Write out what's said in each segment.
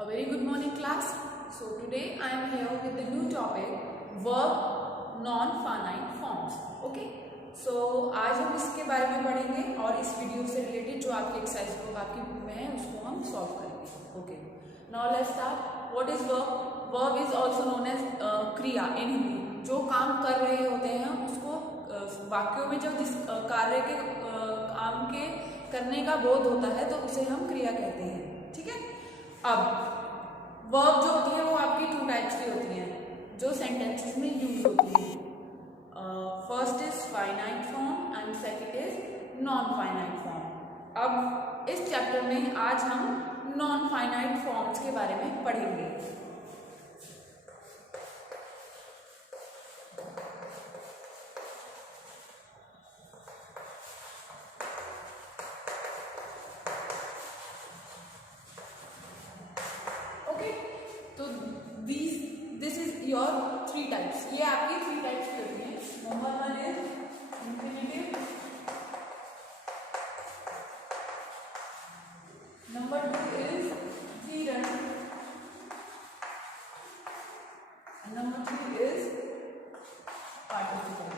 A very good morning class. So today I am here with the new topic verb non-finite forms. Okay. So आज हम इसके बारे में पढ़ेंगे और इस वीडियो से रिलेटेड जो आपकी एक्सरसाइज बुक आपकी बुक में है उसको हम सॉल्व करेंगे. Okay. Now let's start. What is verb? Verb is also known as क्रिया in हिंदी. जो काम कर रहे होते हैं उसको वाक्यों में जब जिस कार्य के काम के करने का बोध होता है तो उसे हम क्रिया कहते हैं. ठीक है. अब वर्ब जो होती है वो आपकी टू टाइप्स की होती हैं जो सेंटेंसेस में यूज होती हैं. First is finite form and second is non finite form. अब इस चैप्टर में आज हम नॉन फाइनाइट फॉर्म्स के बारे में पढ़ेंगे. तो this is your three types. ये आपकी थ्री टाइप्स की होती हैं. Number one is infinitive, number two is Jiran, number three is participle.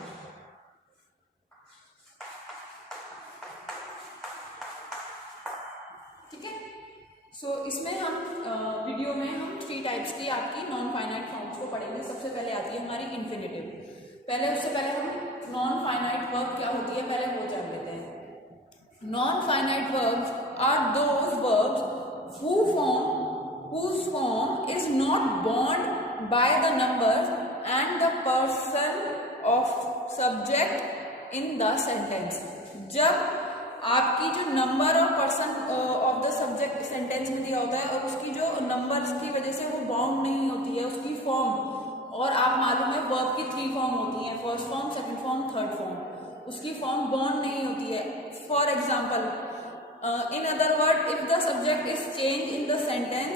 ठीक है. सो इसमें हम वीडियो में हम थ्री टाइप्स की आपकी नॉन फाइनाइट फॉर्म्स को पढ़ेंगे. सबसे पहले आती है हमारी इंफिनिटिव. उससे पहले हम नॉन फाइनाइट वर्ब क्या होती है पहले वो जान लेते हैं. Non finite verbs are those verbs whose form is not bound by the numbers and the person of subject in the sentence. जब आपकी जो नंबर और person of the subject sentence में दिया होता है और उसकी जो नंबर्स की वजह से वो बाउंड नहीं होती है उसकी फॉर्म. और आप मालूम है वर्ब की थ्री फॉर्म होती हैं, first form, second form, third form. उसकी फॉर्म बाउंड नहीं होती है. For example, in other word, if the subject is change in the sentence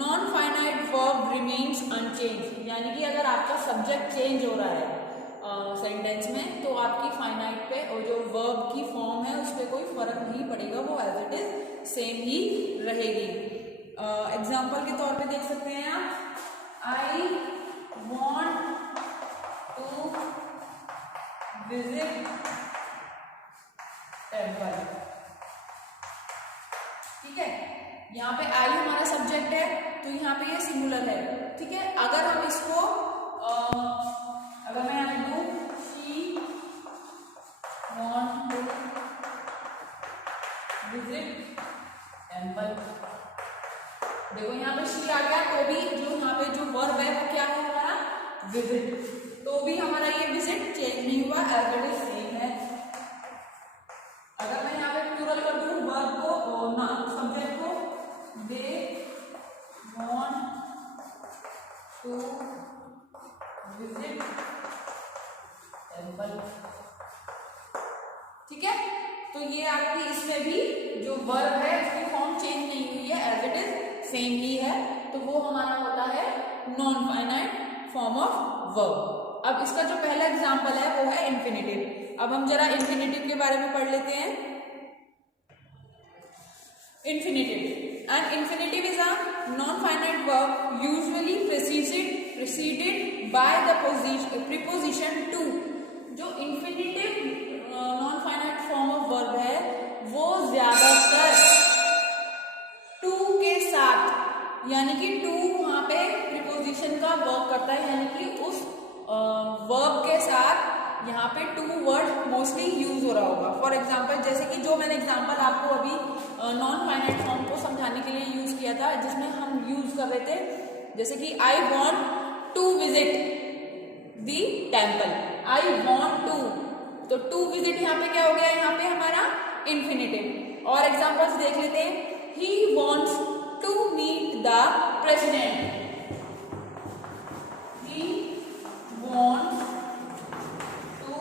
non finite verb remains unchange. यानी कि अगर आपका सब्जेक्ट चेंज हो रहा है सेंटेंस में तो आपकी फाइनाइट पे और जो वर्ब की फॉर्म है उस पर कोई फर्क नहीं पड़ेगा, वो एज इट इज सेम ही रहेगी. एग्जाम्पल के तौर पे देख सकते हैं आप, I want to visit temple. ठीक है. यहाँ पे आई हमारा सब्जेक्ट है तो यहाँ पे ये सिंगुलर है. ठीक है. अगर हम इसको अगर मैं यहाँ पे दूं she want to visit temple, देखो यहाँ पे शी आ गया तो भी जो यहाँ पे जो वर्ब है वो क्या है हमारा विजिट. तो भी हमारा ये विजिट चेंज नहीं हुआ, एज इट इज सेम है. अगर मैं यहाँ पे प्लूरल कर दूं वर्ब को सब्जेक्ट को, they want to visit temple. ठीक है. तो ये आपकी इसमें भी जो वर्ब है उसकी फॉर्म चेंज नहीं हुई है, एज इट इज सेम ही है. तो वो हमारा होता है non finite form of verb. अब इसका जो पहला एग्जांपल है वो है इंफिनिटिव. अब हम जरा इंफिनिटिव के बारे में पढ़ लेते हैं. Infinitive, and infinitive is a non finite verb usually preceded by the preposition to. जो infinitive non finite form of verb है वो ज्यादातर टू के साथ, यानी कि टू वहां पे प्रीपोजिशन का वर्क करता है, यानी कि उस वर्ब के साथ यहाँ पे टू वर्ड मोस्टली यूज हो रहा होगा. फॉर एग्जाम्पल, जैसे कि जो मैंने एग्जाम्पल आपको अभी नॉन फाइनाइट फॉर्म को समझाने के लिए यूज किया था, जिसमें हम यूज कर रहे थे जैसे कि I want to visit the temple. I want to, तो टू विजिट यहाँ पे क्या हो गया, यहाँ पे हमारा इंफिनिटिव. और एग्जाम्पल्स देख लेते हैं. He wants to meet the president. He wants to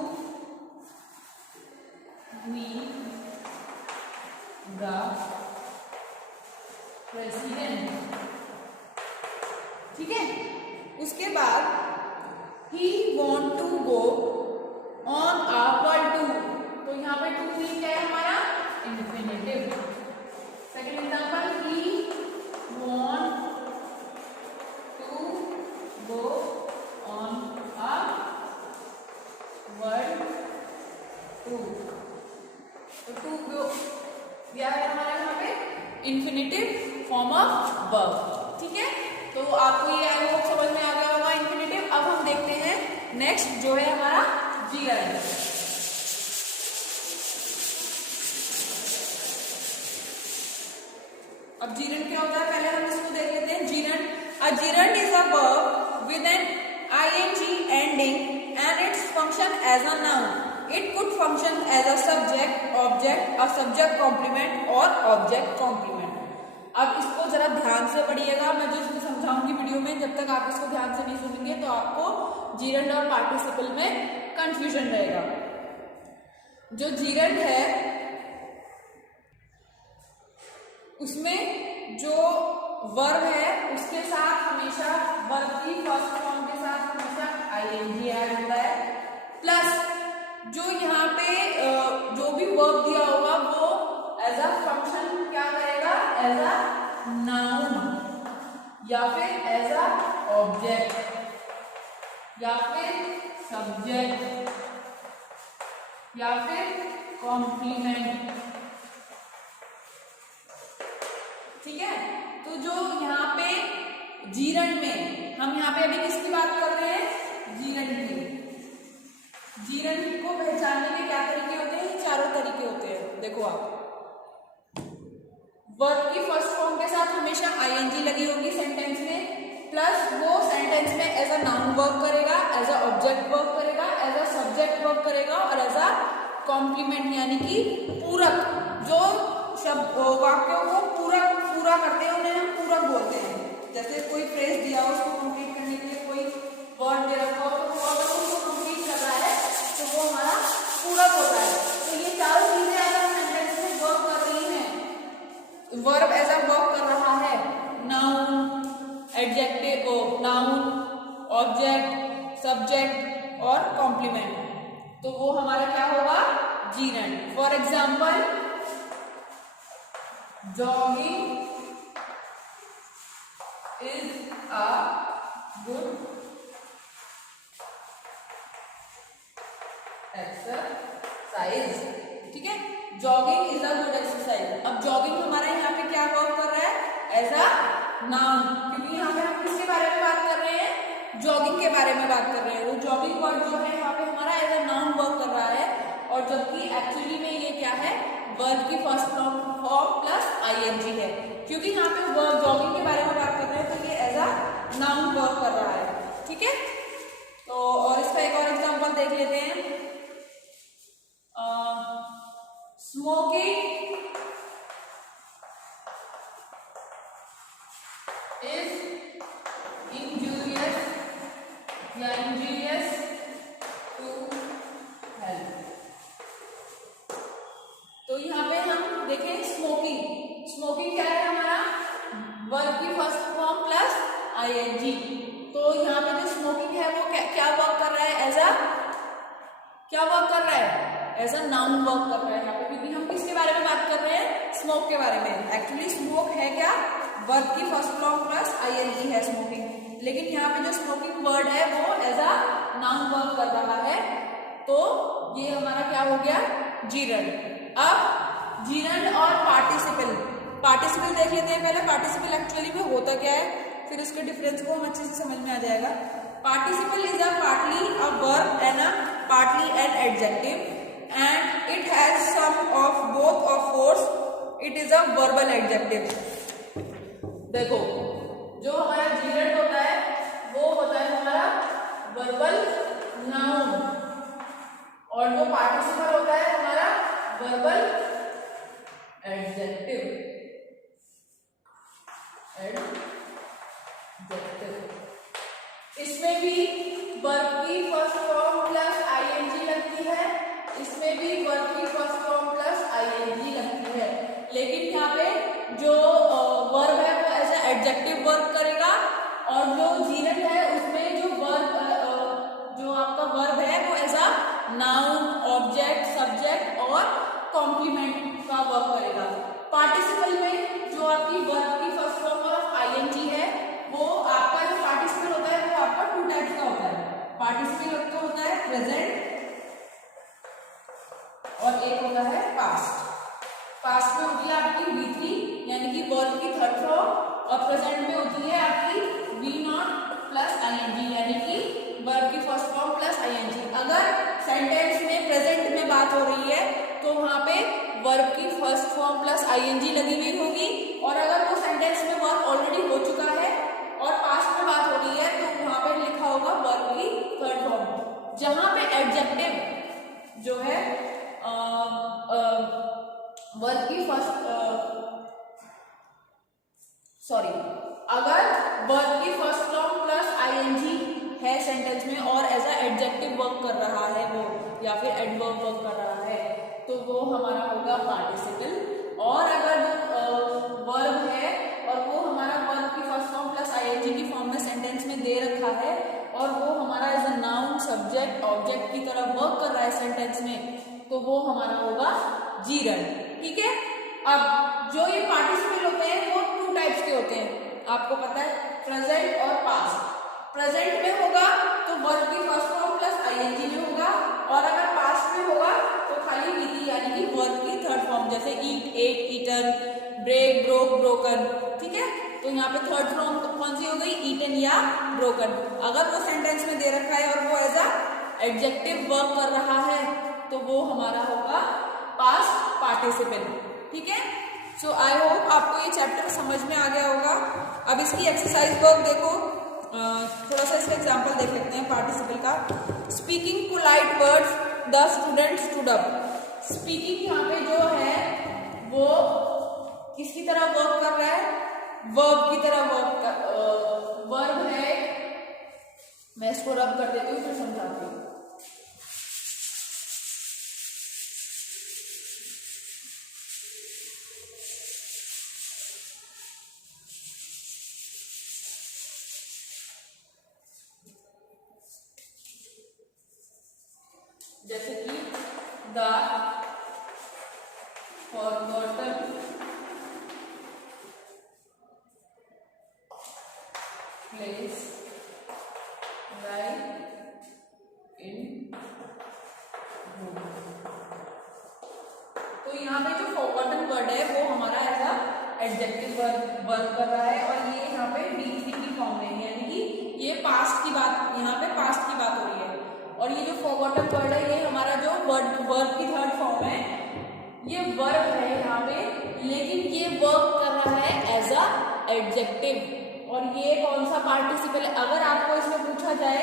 meet the president. ठीक है. उसके बाद he want to go on a world tour. तो यहाँ पे टू भी क्या है हमारा infinitive. Second example, he want infinitive form of verb. ठीक है, तो आपको ये आई होप समझ में आ गया होगा इंफिनिटिव। अब हम देखते हैं नेक्स्ट जो है हमारा जीरंड। अब जीरंड क्या होता है पहले हम इसको देख लेते हैं। Gerund, a gerund is a verb with an ing ending and its function as a noun. It could function as a subject, object, a subject complement or object complement. अब इसको जरा ध्यान से पढ़िएगा, मैं जो इसमें समझाऊंगी वीडियो में, जब तक आप इसको ध्यान से नहीं सुनेंगे तो आपको जीरंड और पार्टिसिपल में कंफ्यूजन रहेगा। जो जीरंड है उसमें जो वर्ब है उसके साथ हमेशा वर्ब की फर्स्ट फॉर्म के साथ हमेशा आईएनजी ऐड होता है, प्लस जो यहाँ पे जो भी वर्ब दिया होगा वो एज अ फंक्शन क्या करेगा, एज अ नाउन या फिर एज अ ऑब्जेक्ट या फिर सब्जेक्ट या फिर कॉम्प्लीमेंट। ठीक है, तो जो यहाँ पे जीरंड में हम यहाँ पे अभी किसकी बात कर रहे हैं, जीरंड की। जीरंड को पहचानने के क्या तरीके होते हैं, चारों तरीके होते हैं। देखो आप, वर्ब की फर्स्ट फॉर्म के साथ हमेशा आईएनजी लगी होगी सेंटेंस में, प्लस वो सेंटेंस में एज अ नाउन वर्क करेगा, एज अ ऑब्जेक्ट वर्क करेगा, एज अ सब्जेक्ट वर्क करेगा और एज अ कॉम्प्लीमेंट यानी कि पूरक, जो शब्द वाक्यों को पूरा करते हैं उन्हें हम पूरक बोलते हैं। जैसे कोई फ्रेज दिया हो उसको कंप्लीट करने के लिए कोई वर्ड दे रखा हो तो वो अगर उसको कंप्लीट कर रहा है तो वो हमारा पूरक होता है। तो ये चारों चीजें अगर सेंटेंस में वर्क कर रही हैं, वर्ब एज अ वर्क कर रहा है, noun, adjective, noun, object, subject और कॉम्प्लीमेंट, तो वो हमारा क्या होगा, gerund. For example, jogging is a good exercise। ठीक है, jogging is a good exercise. अब जॉगिंग हमारा यहाँ पे क्या वर्क कर रहा है, एज अ नाउन, क्योंकि यहाँ पे हम किसके बारे में बात कर रहे हैं, जॉगिंग के बारे में बात कर रहे हैं। वो जॉगिंग वर्ड जो है यहाँ पे हमारा एज अ नाउन वर्क कर रहा है, और जबकि एक्चुअली में ये क्या है, वर्ब की फर्स्ट फॉर्म प्लस आईएनजी है। क्योंकि यहाँ पे वर्ब जॉगिंग के बारे में बात कर रहे हैं तो ये एज अ नाउन वर्क कर रहा है। ठीक है, तो और इसका एक और एग्जांपल देख लेते हैं। स्मोकिंग इज इंजूरियस या इंजूरियस टू हेल्थ। तो यहाँ पे हम देखें स्मोकिंग, स्मोकिंग क्या है हमारा, वर्ब की फर्स्ट फॉर्म प्लस आईएनजी। तो यहाँ पे जो स्मोकिंग है वो क्या वर्क कर रहा है, एज अ क्या वर्क कर रहा है, एज अ नाउन वर्क कर रहा है यहाँ पे, क्योंकि हम किसके बारे में बात कर रहे हैं, स्मोक के बारे में। एक्चुअली स्मोक है क्या, वर्ब की फर्स्ट फॉर्म प्लस आईएनजी है स्मोकिंग, लेकिन यहाँ पे जो स्मोकिंग वर्ड है वो एज अ नाउन वर्क कर रहा है, तो ये हमारा क्या हो गया, जीरंड। अब जीरंड और पार्टिसिपल, पार्टिसिपल देख लेते हैं पहले। पार्टिसिपल एक्चुअली में होता क्या है, फिर उसके डिफरेंस को हम अच्छे से समझ में आ जाएगा। Participle is a partly a verb and a partly an adjective and it has some of both of force, it is a verbal adjective. देखो, जो हमारा जीरंड होता है वो होता है हमारा वर्बल नाउन, और जो पार्टिसिपल होता है हमारा वर्बल एडजेक्टिव। इसमें भी वर्ब की फर्स्ट फॉर्म प्लस आईएनजी लगती है, इसमें भी वर्ब की फर्स्ट फॉर्म प्लस आईएनजी लगती है, लेकिन यहाँ पे जो वर्ब है वो एज ए एडजेक्टिव वर्क करेगा, और जो जीरंड है उसमें जो वर्ब जो आपका वर्ब है वो as a noun, object, subject और कॉम्प्लीमेंट का वर्क करेगा। पार्टिसिपल में जो आपकी वर्ब की फर्स्ट फॉर्म और आईएनजी है, वो आपका जो पार्टिसिपल होता है वो आपका टू टाइप्स का होता है। पार्टिसिपल आपका होता है प्रेजेंट और एक होता है पास्ट। पास्ट में होती है आपकी V3 यानी कि आईएनजी लगी हुई होगी, और अगर वो सेंटेंस में वर्ब ऑलरेडी हो चुका है और पास्ट में बात हो रही है तो वहां पे लिखा होगा वर्ब की थर्ड फॉर्म। जहां पे एडजेक्टिव जो है वर्ब की अगर वर्ब की फर्स्ट फॉर्म प्लस आईएनजी है सेंटेंस में और एज अ एडजेक्टिव वर्क कर रहा है वो, या फिर एडवर्ब वर्क कर रहा है, तो वो हमारा होगा पार्टिसिपल। और अगर जो वर्ब है और वो हमारा वर्ब की फर्स्ट फॉर्म प्लस आईएनजी की फॉर्म में सेंटेंस में दे रखा है और वो हमारा as a noun subject object की तरह वर्क कर रहा है सेंटेंस में, तो वो हमारा होगा जीरंड। ठीक है, अब जो ये पार्टिसिपल होते हैं वो टू टाइप्स के होते हैं, आपको पता है, प्रेजेंट और पास्ट। प्रेजेंट में होगा तो वर्ब की फर्स्ट फॉर्म प्लस आईएनजी में होगा, और अगर पास्ट में होगा तो खाली वीटी यानी कि वर्ब की थर्ड फॉर्म, जैसे eat, ate, eaten, break, broke, broken. ठीक है, तो यहाँ पे थर्ड फॉर्म कौन सी हो गई, ईटन या ब्रोकन। अगर वो सेंटेंस में दे रखा है और वो एज अ एडजेक्टिव वर्क कर रहा है तो वो हमारा होगा पास्ट पार्टिसिपल। ठीक है, सो आई होप आपको ये चैप्टर समझ में आ गया होगा। अब इसकी एक्सरसाइज वर्क देखो, थोड़ा सा इसका एग्जांपल देख लेते हैं पार्टिसिपल का। Speaking polite words the student stood up. Speaking यहाँ पे जो है वो किसकी तरह वर्क कर रहा है, वर्ब की तरह वर्ब है। मैं इसको रब कर देती हूँ फिर समझाती हूँ। जैसे कि the forgotten place right in book. तो यहाँ पे जो फॉरगॉटन वर्ड है वो हमारा एज अ एडजेक्टिव वर्क कर रहा है, और ये यहाँ पे बी3 की फॉर्म में, यानी कि ये पास्ट की बात, यहाँ पे पास्ट की बात हो रही है। और ये जो फॉरगॉटन वर्ड है ये हमारा जो वर्ब की थर्ड फॉर्म है, ये वर्ब है यहाँ पे, लेकिन ये वर्क कर रहा है एज अ एडजेक्टिव। और ये कौन सा पार्टिसिपल है, अगर आपको इसमें पूछा जाए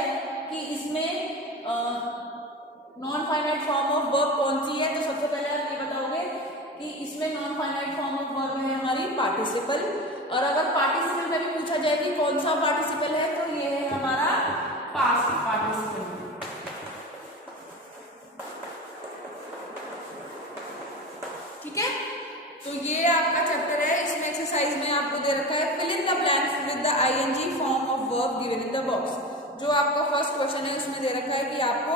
कि इसमें non finite form of verb कौन सी है, तो सबसे पहले आप ये बताओगे कि इसमें non finite form of verb है हमारी पार्टिसिपल। और अगर पार्टिसिपल में भी पूछा जाए कि कौन सा पार्टिसिपल है, तो ये है हमारा पास्ट पार्टिसिपल। ठीक है, तो ये आपका चैप्टर है। इसमें एक्सरसाइज में आपको दे रखा है fill in the blanks with the ING form of verb given in the box. जो आपका फर्स्ट क्वेश्चन है उसमें दे रखा है कि आपको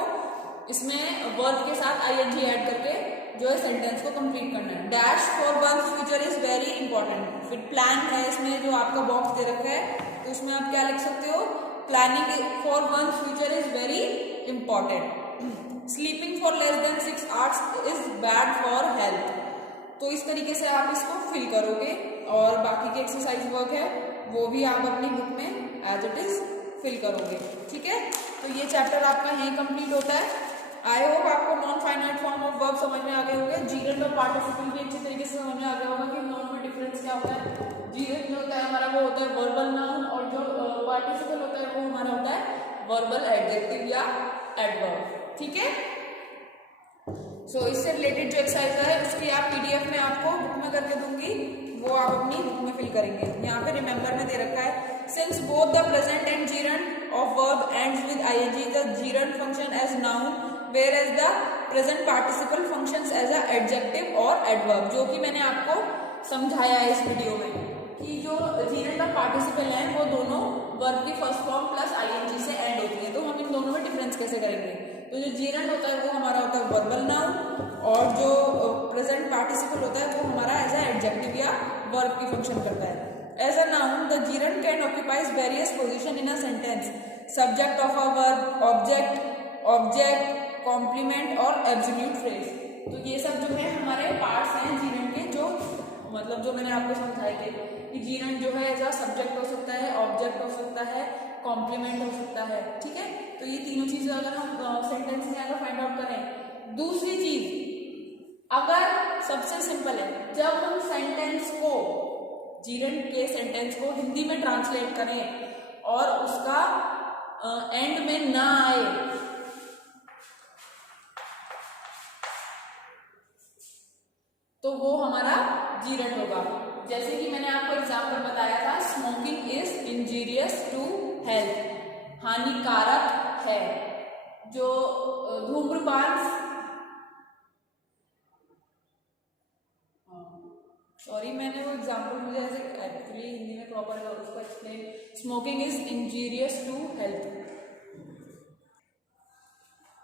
इसमें वर्ब के साथ आईएनजी ऐड करके जो है सेंटेंस को कंप्लीट करना है। Dash for one's future is very important. फिर प्लान है इसमें जो आपका बॉक्स दे रखा है, तो उसमें आप क्या लिख सकते हो, planning for one's future is very important. Sleeping for less than 6 hours is bad for health. तो इस तरीके से आप इसको फिल करोगे, और बाकी के एक्सरसाइज वर्क है वो भी आप अपनी बुक में एज इट इज फिल करोगे। ठीक है, तो ये चैप्टर आपका यहीं कंप्लीट होता है। आई होप आपको non finite form of verb समझ में आ गए होंगे। जीरंड और पार्टिसिपल भी अच्छी तरीके से समझ में आ गया होगा कि दोनों में डिफरेंस क्या होता है। जीरंड जो होता है हमारा वो होता है वर्बल नाउन, और जो पार्टिसिपल होता है वो हमारा होता है वर्बल एडजेक्टिव या एडवर्ब। ठीक है, सो इससे रिलेटेड जो एक्सरसाइज है उसकी आप पीडीएफ में आपको बुक में करके दूंगी, वो आप अपनी बुक में फिल करेंगे। यहाँ पे रिमेंबर में दे रखा है since both the present and gerund of verb ends with ING the gerund function as noun where as the present participle functions as a adjective और एडवर्ब। जो कि मैंने आपको समझाया है इस वीडियो में कि जो जीरंड और पार्टिसिपल हैं वो दोनों वर्ब की फर्स्ट फॉर्म प्लस आईएनजी से एंड होती है। तो हम इन दोनों में डिफरेंस कैसे करेंगे, तो जो जीरंड होता है वो हमारा होता है वर्बल नाउन, और जो प्रेजेंट पार्टिसिपल होता है वो हमारा एज अ एडजेक्टिव या वर्ब की फंक्शन करता है। As a noun the gerund can occupies various position in a sentence, subject of a verb, object, complement और एब्सोल्यूट फ्रेज। तो ये सब जो है हमारे पार्ट्स हैं जीरंड के, जो मतलब जो मैंने आपको समझाए थे कि जीरंड जो है एज अ सब्जेक्ट हो सकता है, ऑब्जेक्ट हो सकता है, कॉम्प्लीमेंट हो सकता है। ठीक है, तो ये तीनों चीजें अगर हम सेंटेंस में अगर फाइंड आउट करें। दूसरी चीज, अगर सबसे सिंपल है, जब हम सेंटेंस को, जीरंड के सेंटेंस को हिंदी में ट्रांसलेट करें और उसका एंड में ना आए, तो वो हमारा जीरंड होगा। जैसे कि मैंने आपको एग्जाम्पल बताया था, smoking is injurious to health, हानिकारक है। जो धूम्रपान, सॉरी मैंने वो एग्जाम्पल मुझे ऐसे एक्चुअली हिंदी में प्रॉपर उसको explain, smoking is injurious to health.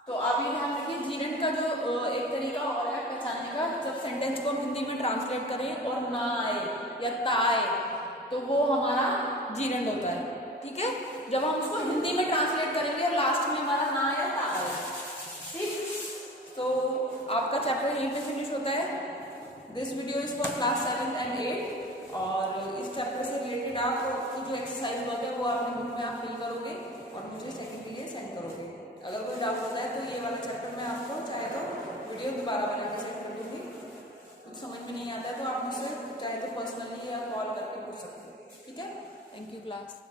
तो आप ये ध्यान रखिए, जीरंड का जो एक तरीका और है पहचानने का, जब सेंटेंस को हम हिंदी में ट्रांसलेट करें और ना आए या ता आए, तो वो हमारा जीरंड होता है। ठीक है, जब हम उसको हिंदी में ट्रांसलेट करेंगे और लास्ट में हमारा ना आया ता आए। ठीक, तो आपका चैप्टर यहीं पे फिनिश होता है। This video is for class 7 and 8, और इस चैप्टर से रिलेटेड आपको जो एक्सरसाइज वर्क है वो आपने ग्रुप में आप फिल करोगे और मुझे सेकंड के लिए सेंड करोगे। अगर कोई डाउट होता है तो ये वाला चैप्टर में आपको चाहे तो वीडियो दोबारा बना के सेंड कर दूँगी। कुछ समझ में नहीं आता है तो आप मुझसे चाहे तो पर्सनली या कॉल करके पूछ सकते हो। ठीक है, थैंक यू क्लास।